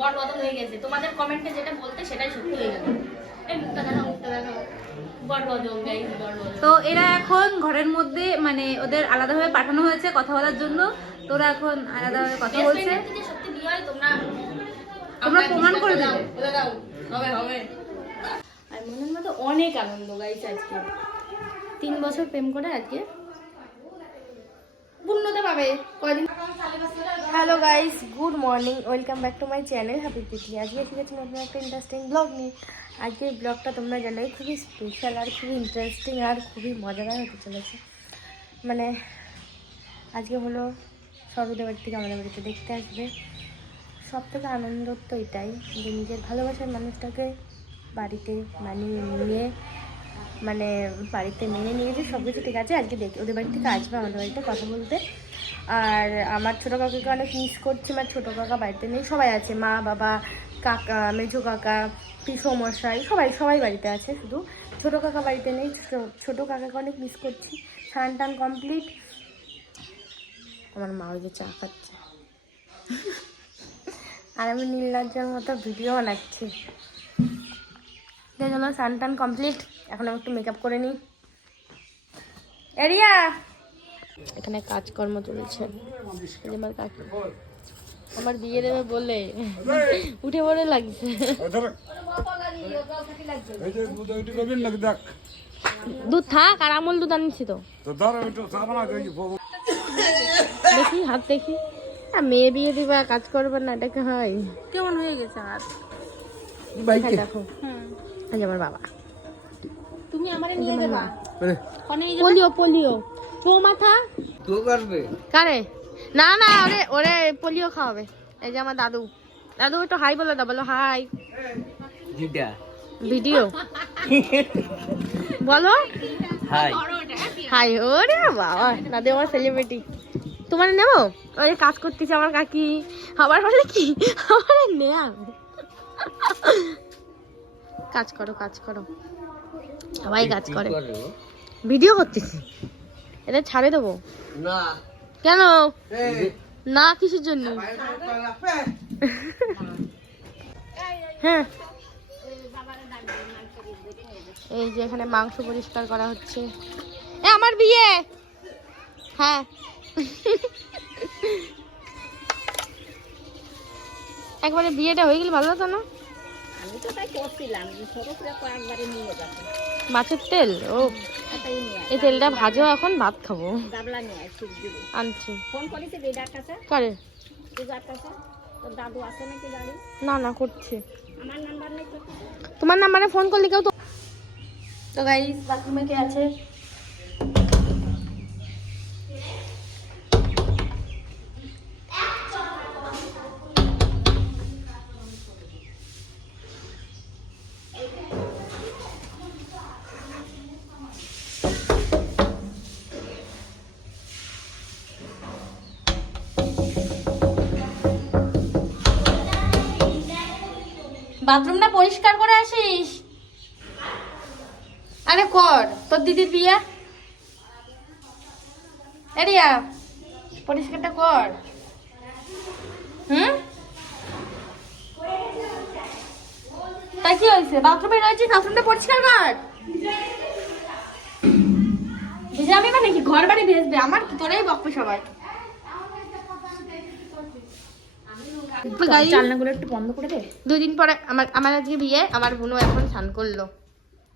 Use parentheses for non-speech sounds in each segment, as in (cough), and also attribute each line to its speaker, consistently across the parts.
Speaker 1: বর বদল হয়ে গেছে। তোমাদের কমেন্টে যেটা বলতে সেটাই সত্যি হয়ে গেল। এই মুখটা মুখটা
Speaker 2: তো এরা এখন ঘরের মধ্যে মানে ওদের আলাদাভাবে পাঠানো হয়েছে কথা বলার জন্য। তোরা এখন আলাদাভাবে কথা বলছে।
Speaker 1: তোমরা।
Speaker 2: প্রমাণ করে
Speaker 1: দাও
Speaker 2: দেবে।
Speaker 1: আর মনের মধ্যে অনেক আনন্দ গাইছে আজকে। তিন বছর প্রেম করে আজকে। পূর্ণতা পাবে। কয়দিন
Speaker 3: hello guys good morning welcome back to my channel happy পিকলি আজকে এসে গেছি নতুন একটা ইন্টারেস্টিং ব্লগ নিয়ে। আজকের ব্লগটা তোমরা জানাই, খুবই স্পেশাল আর খুবই ইন্টারেস্টিং আর খুবই মজাদার হতে চলেছে। মানে আজকে হলো সরোদের বাড়ি থেকে আমাদের বাড়িতে দেখতে আসবে। সব থেকে আনন্দ তো এটাই যে নিজের ভালোবাসার মানুষটাকে বাড়িতে মানিয়ে নিয়ে মানে বাড়িতে মেনে নিয়ে যে সব কিছু ঠিক আছে, আজকে দেখি ওদের বাড়ি থেকে আসবে আমাদের বাড়িতে কথা বলতে। আর আমার ছোটো কাকাকে অনেক মিস করছি, আমার ছোটো কাকা বাড়িতে নেই, সবাই আছে, মা, বাবা, কাকা, মেঝো কাকা পিসো মশাই সবাই সবাই বাড়িতে আছে শুধু। ছোটো কাকা বাড়িতে নেই, ছোটো কাকাকে অনেক মিস করছি। স্নান টান কমপ্লিট আমার মা ওই যে চা খাচ্ছে। আর আমি নীলরাজ্যের মতো ভিডিও বানাচ্ছি। দেখো স্নান টান কমপ্লিট এখন আমি একটু মেকআপ করে নিই। এরিয়া! এখানে কাজকর্ম চলছে। আমার কাকি। আমার বিয়ে দেবে বলে উঠে পড়ে লাগছে।
Speaker 4: দুধ উঠে করবেন নাকি দেখ
Speaker 3: দুধ থাক আর আমল দুধ আনছি তো। দেখি হাত দেখি। আর মেয়ে বিয়ে দিবা কাজ করবে না এটাকে হয়?
Speaker 2: কেমন হয়ে গেছে
Speaker 3: হ্যাঁ, দেখো। আমার বাবা।
Speaker 2: তুমি আমারে নিয়ে দেবা ফোনে
Speaker 3: পোলিও পোলিও। চৌ মাথা?
Speaker 5: তো করবে
Speaker 3: কারে? না না ওরে ওরে পোলিও খাওয়াবে। এই যে আমার দাদু। দাদু একটু হাই বলো দাও বলো হাই। ভিডিও। বলো।
Speaker 5: হাই।
Speaker 3: হাই ওরে বাবা দাদু আমার সেলিব্রিটি তোমার নেব? ওরে কাজ করতেছে আমার কাকি। আবার বলে কি? আমার নেয়া কাজ করো কাজ করো। সবাই কাজ করে? ভিডিও করতেছি। এটা ছাড়ে দেবো?
Speaker 5: না।
Speaker 3: কেন? না কিসের জন্য? হ্যাঁ। এই যে এখানে মাংস পরিষ্কার করা হচ্ছে। এ আমার বিয়ে! হ্যাঁ। একবারে বিয়েটা হয়ে গেলে ভালো হতো না? মাছের তেল? ও এই তেলটা ভাজো এখন ভাত খাব। আনছি। কারে।
Speaker 1: তোর দাদু আছে নাকি গাড়ি
Speaker 3: না না করছি।
Speaker 1: আমার নাম্বার তো
Speaker 3: তোমার নাম্বারে ফোন করলে কেউ তো তো গাইস বাথরুমে কে আছে? বাথরুমটা পরিষ্কার করে আসিস? আরে কর, তোর দিদির বিয়ে? এরিয়া পরিষ্কারটা কর। হুম? তাই কি হয়েছে? বাথরুমে রয়েছে বাথরুমটা পরিষ্কার কর। ভিজাবি মানে কি? ঘর বাড়ি ভেজবে। আমার তোরাই বকবে সবাই
Speaker 2: জানলাগুলো একটু বন্ধ করে দে।
Speaker 3: দুই দিন পরে আমার আমার আজকে বিয়ে আমার বোনও এখন স্নান করল।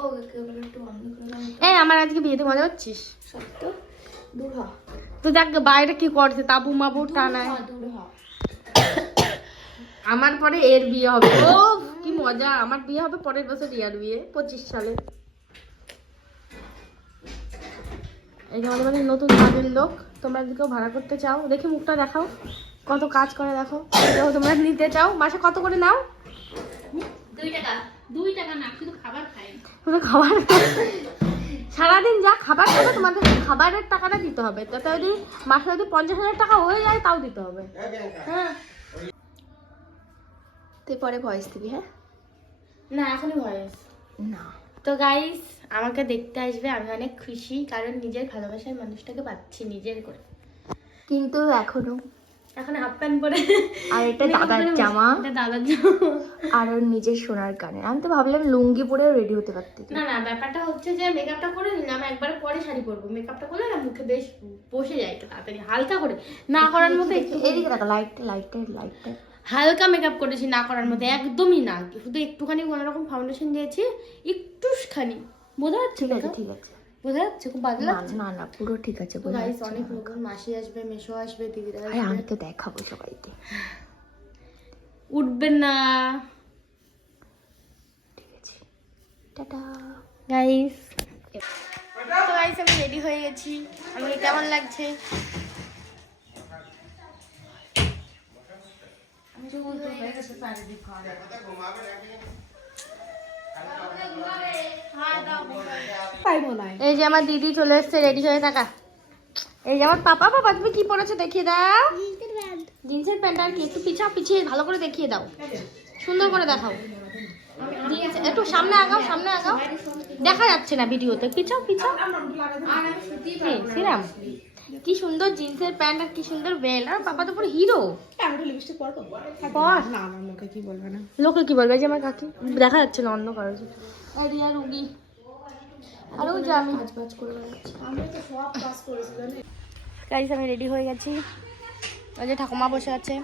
Speaker 2: ও কেবল একটু বন্ধ করে দাও।
Speaker 3: এই আমার আজকে বিয়েতে মজা হচ্ছিস?
Speaker 2: সত্য। দূর হ।
Speaker 3: তো দেখ বাইরে কি করছে? তাবু মাবু টানায়। আমার পরে এর বিয়ে হবে। ও কি মজা। আমার বিয়ে হবে পরের বছর ইয়ার বিয়ে পঁচিশ সালে। এই যে আমাদের বাড়ির নতুন কাজের লোক তোমরা যদি কেউ ভাড়া করতে চাও? দেখি মুখটা দেখাও। কত কাজ করে দেখো। তোমরা নিতে চাও? মাসে কত করে নাও?
Speaker 1: দুই টাকা। দুই টাকা না শুধু খাবার খাই।
Speaker 3: শুধু খাবার সারাদিন যা খাবার খাবে তোমাদের খাবারের টাকাটা দিতে হবে। তাতে যদি মাসে যদি পঞ্চাশ হাজার টাকা হয়ে যায় তাও দিতে হবে। হ্যাঁ। তুই পরে ভয়েস দিবি হ্যাঁ?
Speaker 2: না এখনই ভয়েস
Speaker 3: না। তো গাইস আমাকে দেখতে আসবে আমি অনেক খুশি কারণ নিজের ভালোবাসার মানুষটাকে পাচ্ছি নিজের করে। কিন্তু এখনও এখন হাফ প্যান্ট পরে।
Speaker 1: আর এটা দাদার জামা।
Speaker 3: এটা দাদার জামা।
Speaker 1: আর ওর নিজের সোনার কানে আমি তো ভাবলাম লুঙ্গি পরে রেডি হতে পারতি।
Speaker 3: না না ব্যাপারটা হচ্ছে যে মেকআপটা করে নিলাম একবার পরে শাড়ি পরবো। মেকআপটা করলে না মুখে বেশ বসে যায় একটু তাড়াতাড়ি হালকা করে। না করার মতো একটু
Speaker 1: এদিকে দেখা লাইটটা লাইটটা লাইটটা
Speaker 3: হালকা মেকআপ করেছি না করার মধ্যে একদমই না। শুধু একটুখানি কোনো রকম ফাউন্ডেশন দিয়েছি একটুখানি। বোঝা যাচ্ছে
Speaker 1: ঠিক আছে ঠিক আছে।
Speaker 3: বোঝা যাচ্ছে খুব বাজে লাগছে?
Speaker 1: না না পুরো ঠিক আছে
Speaker 3: গাইস অনেক। লোকজন মাসি আসবে মেশো আসবে দিদিরা আসবে।
Speaker 1: আমি তো দেখাবো সবাইকে।
Speaker 3: উঠবেন না।
Speaker 1: ঠিক আছে। টাটা।
Speaker 3: গাইস তো গাইস আমি রেডি হয়ে গেছি। আমাকে কেমন লাগছে? এই যে আমার দিদি চলে এসেছে রেডি হয়ে থাকা। এই যে আমার পাপা পাপা তুমি কি পরেছো দেখিয়ে দাও। জিন্সের প্যান্ট। আর কি একটু পিছাও পিছিয়ে ভালো করে দেখিয়ে দাও। সুন্দর করে দেখাও। একটু সামনে আগাও সামনে আগাও। দেখা যাচ্ছে না ভিডিওতে। পিছাও পিছাও। শ্রীরাম কি সুন্দর জিন্সের প্যান্ট আর কি সুন্দর বেল্ট। আর পাপা তো পুরো হিরো। লোকে কি বলবে এই যে আমার কাকি। দেখা যাচ্ছে না অন্ধকার হয়েছে। আর রিয়া রুগী আর ওই যে আমি গাইস আমি রেডি হয়ে গেছি। ওই যে ঠাকুমা বসে আছে।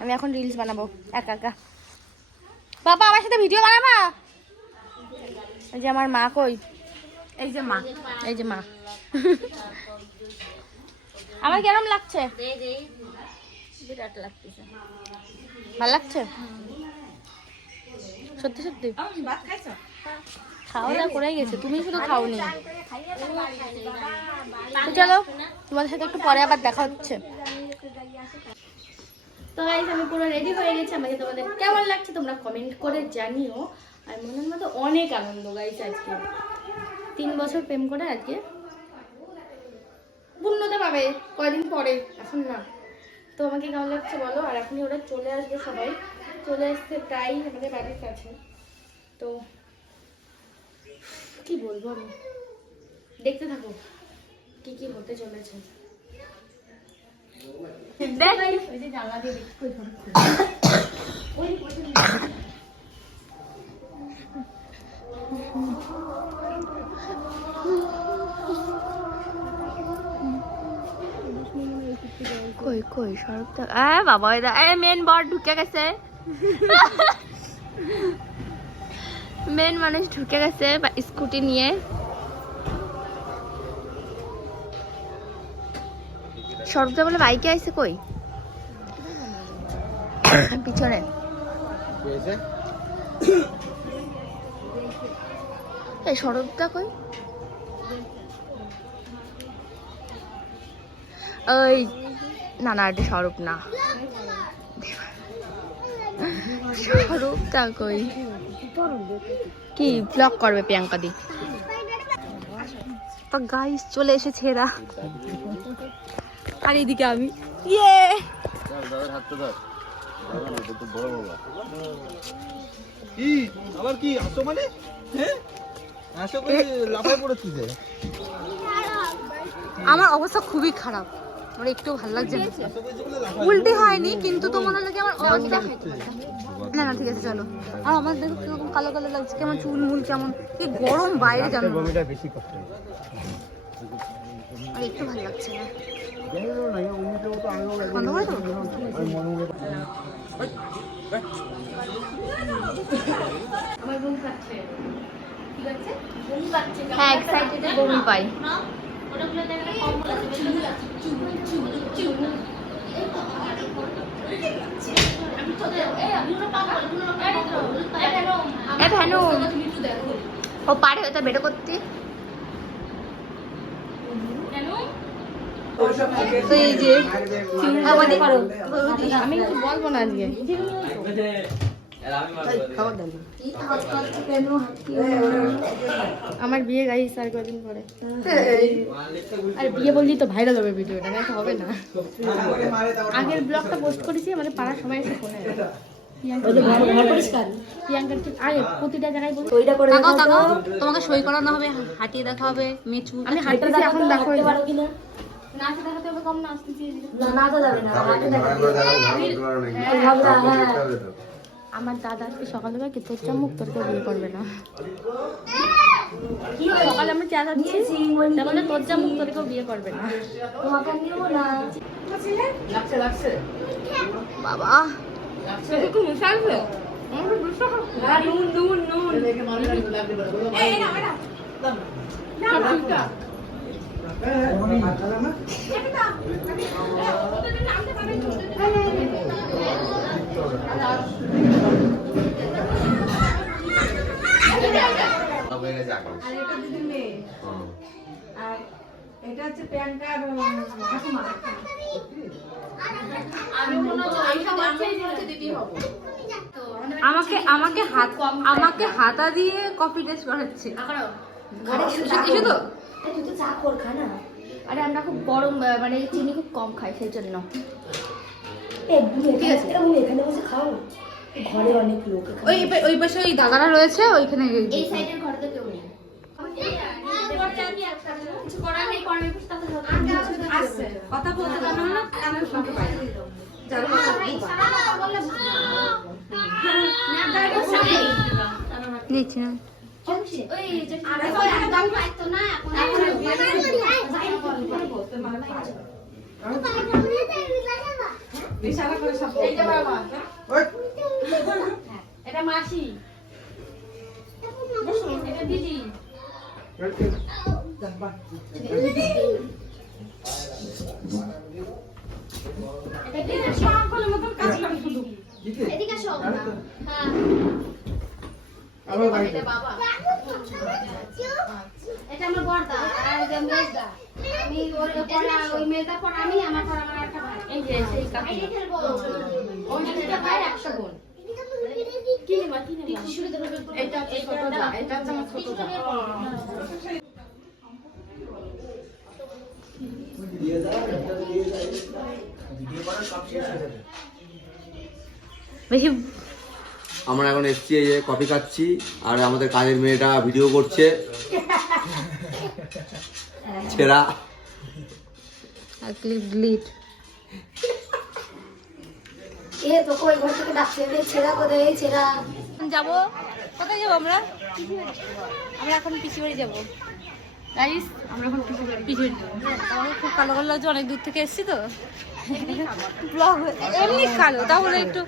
Speaker 3: আমি এখন রিলস বানাবো। একা একা। বাবা আমার সাথে ভিডিও বানাবা? এই যে আমার মা কই?
Speaker 2: এই যে মা।
Speaker 3: এই যে মা। আমার কেরম লাগছে?
Speaker 2: বিরাট লাগতেছে।
Speaker 3: ভালো লাগছে? সত্যি সত্যি? খাওয়া দাওয়া করেই গেছে, তুমি শুধু খাওনি। তো চলো, তোমাদের সাথে একটু পরে আবার দেখা হচ্ছে। তো গাইস আমি পুরো রেডি হয়ে গেছি, আমাকে তোমাদের কেমন লাগছে তোমরা কমেন্ট করে জানিও। আর মনের মধ্যে অনেক আনন্দ গাইস আজকে। তিন বছর প্রেম করে আজকে পূর্ণতা পাবে, কয়দিন পরে, এখন না। তো আমাকে কেমন লাগছে বলো? আর এখনই ওরা চলে আসবে সবাই। চলে আসছে প্রায় আমাদের বাড়ির কাছে। তো কি বলব? আমি দেখতে থাকো কি কি হতে চলেছে।
Speaker 1: কই কই বাবা এ মেন বর ঢুকে গেছে। (laughs) মেন মানুষ ঢুকে গেছে বা স্কুটি নিয়ে। সরবটা বলে বাইকে আইছে কই? পিছনে। এই সরবটা কই? ওই না না এটা স্বরূপ না। স্বরূপটা কই? কি ব্লগ করবে প্রিয়াঙ্কা দি? তো গাইস চলে এসেছে এরা। আর এদিকে আমি। ইয়ে!
Speaker 2: আমার অবস্থা খুবই খারাপ। আমার একটু ভালো লাগছে না। উল্টে হয়নি কিন্তু তো মনে লাগে আমার অবস্থা না না ঠিক আছে চলো। আর আমার দেখো কীরকম কালো কালো লাগছে কেমন চুল মুল কেমন কি গরম বাইরে জানো।
Speaker 6: বেশি কষ্ট
Speaker 2: আর একটু ভালো লাগছে না। বন্ধ করে দেবো?
Speaker 3: আমার ঘুম পাচ্ছে। ঠিক আছে? ঘুম পাচ্ছে।
Speaker 1: হ্যাঁ এক্সাইটেড বমি পাই।
Speaker 3: ওটা বলে কম্বল আছে চুল আছে। চুল চুল চুল আমি তো এই আমি ওটা পাবো
Speaker 1: এ ভ্যানু
Speaker 3: তুমি একটু দেখো
Speaker 1: ও পারে ওটা বেরো করতে। এই যে
Speaker 3: আমি বলব না আজকে। আমার বিয়ে গাইস আর কদিন পরে। আর বিয়ে বললি তো ভাইরাল হবে ভিডিওটা না তো হবে না। আগের ব্লগটা পোস্ট করেছি মানে পাড়ার সবাই এসে
Speaker 2: তাকাও তোমাকে সই করানো হবে হাঁটিয়ে দেখা হবে মেয়ে চুল
Speaker 3: আমি হাঁটতেছি এখন দেখো নাচে দেখাতে হবে কম
Speaker 1: না যাবে না দেখাতে
Speaker 3: আমার দাদা আজকে সকালবেলা কি তোর মুখ তোর কেউ বিয়ে করবে না সকালে আমরা চা খাচ্ছি
Speaker 1: মনি
Speaker 3: তার মানে মুখ তোর কেউ বিয়ে করবে না
Speaker 1: তোমাকে নুন নুন
Speaker 2: আমাকে আমাকে হাত আমাকে হাতা দিয়ে কফি টেস্ট করাচ্ছে। শুধু
Speaker 1: তুই তো চা কর খা না।
Speaker 3: আরে, আমরা খুব গরম মানে চিনি খুব কম খাই, সেই জন্য।
Speaker 1: ঠিক আছে। এখানে বসে খাও। ঘরে অনেক লোক
Speaker 2: ওই ওই পাশে ওই দাদারা রয়েছে ওইখানে
Speaker 3: এই সাইডের ঘরে তো কেউ নেই।
Speaker 2: কথা বলতে না
Speaker 3: এটা? মাসি। এটা দিদি। এটা দিদি সকলের মতন কাজ করে শুধু এদিকে আসো। হ্যাঁ। এটা। বাবা। এটা আমার বড়দা আর যে মেজদা আমি ওর পরে ওই মেজদা পর আমি আমার ভাই এই যে সেই কাকি ওই একটা একশো বোন কি নেবা এটা হচ্ছে ছোট দা। এটা হচ্ছে আমার
Speaker 7: এখন এসছি এই যে কফি খাচ্ছি আর আমাদের কাজের মেয়েটা ভিডিও করছে। (laughs) ছেঁড়া।
Speaker 2: ক্লিপ ডিলিট
Speaker 1: এ তোকে ওই ঘর থেকে ডাকছে এই ছেঁড়া কোথায়? ছেঁড়া।
Speaker 2: যাব? কোথায় যাব আমরা? আমরা এখন পিসি বাড়ি যাব। গাইস আমরা এখন পিসি বাড়ি পিসি বাড়ি যাব। আমাকে খুব কালো কালো লাগছে অনেক দূর থেকে এসেছি তো। ব্লগ এমনি কালো তাহলে একটু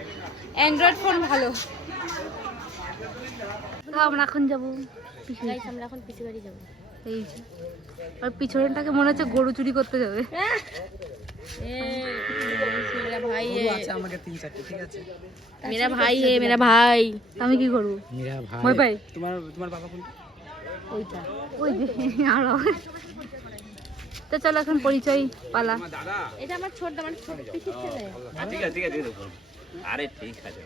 Speaker 2: অ্যান্ড্রয়েড ফোন ভালো। তো আমরা এখন যাব
Speaker 3: আমরা এখন পিসি বাড়ি যাব।
Speaker 2: এই আর পিছনেরটাকে মনে হচ্ছে গরু চুরি করতে যাবে।
Speaker 3: ভাই
Speaker 2: আমি কি পাই। চলো এখন পরিচয় পালা।
Speaker 3: এটা আমার ছোট আমার ছোট আচ্ছা,
Speaker 6: ঠিক আছে ঠিক আছে। আরে ঠিক আছে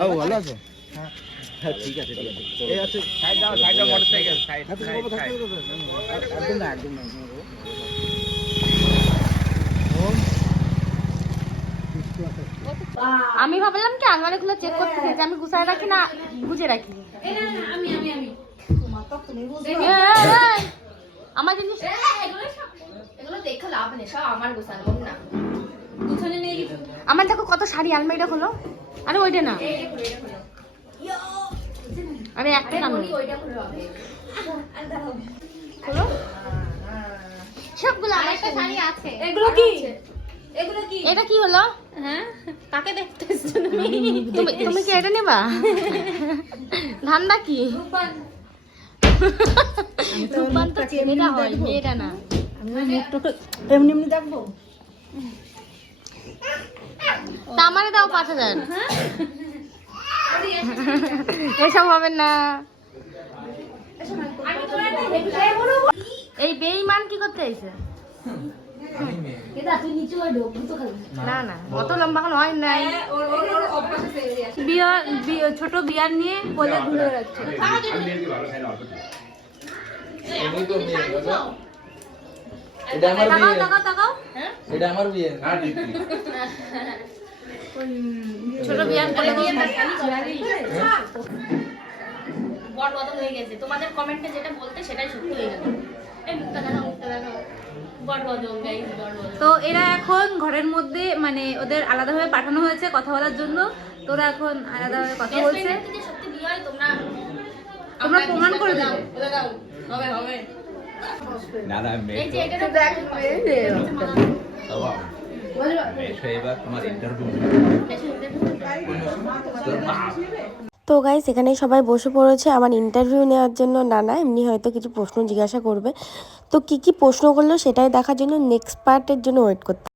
Speaker 6: ও ভালো হ্যাঁ ঠিক আছে ঠিক আছে এই আছে সাইড দাও সাইড দাও মোটরসাইকেল সাইড সাইড একদম না একদম না
Speaker 3: আমি ভাবলাম কি আলমারি খুলে চেক করতে যে আমি গুছায় রাখি না গুজে রাখি আমি আমি আমি আমার জিনিস দেখে লাভ নেই সব আমার গোছানো না। আমার দেখো কত শাড়ি আলমারিটা হলো আরে ওইটা না। আরে একটা না সবগুলো আমার একটা শাড়ি আছে।
Speaker 2: এগুলো কি? এগুলো কি?
Speaker 3: এটা কি হলো? হ্যাঁ? কাকে দেখতে তুমি? তুমি তুমি কি এটা নেবা? ধান্দা কি? রূপান। তো ছেলেটা হয় মেয়েটা না।
Speaker 1: এমনি এমনি দেখব?
Speaker 3: তা আমারে দাও পাঁচ হাজার। এসব হবে না। এই বেইমান কি করতে আইছে?
Speaker 1: এটা তুই নিচে ওই ঢোক তো খাবি
Speaker 3: না না অত লম্বা এখন হয় নাই।
Speaker 2: ছোট বিয়ার নিয়ে কোলে ঘুরে বেড়াচ্ছে।
Speaker 6: এটা আমার
Speaker 2: তাকাও তাকাও তাকাও।
Speaker 6: এটা আমার বিয়ে।
Speaker 3: ছোট বিয়ার করে দিয়ে বট বদল হয়ে? গেছে। তোমাদের কমেন্টে যেটা বলতে সেটাই সত্যি হয়ে গেল। এই মুখটা মুখটা
Speaker 2: তো এরা এখন ঘরের মধ্যে মানে ওদের আলাদাভাবে পাঠানো হয়েছে কথা বলার জন্য। তোরা এখন আলাদাভাবে কথা বলছে।
Speaker 3: বিয়ে হয় তোমরা
Speaker 2: তোমরা প্রমাণ করে।
Speaker 3: দাও। হবে হবে।
Speaker 6: না না
Speaker 3: এই
Speaker 6: এবার তোমার ইন্টারভিউ
Speaker 8: তো গাইস এখানে সবাই বসে পড়েছে আমার ইন্টারভিউ নেওয়ার জন্য। নানা এমনি হয়তো কিছু প্রশ্ন জিজ্ঞাসা করবে। তো কি কি প্রশ্ন করল সেটাই দেখার জন্য নেক্সট পার্টের জন্য ওয়েট করতে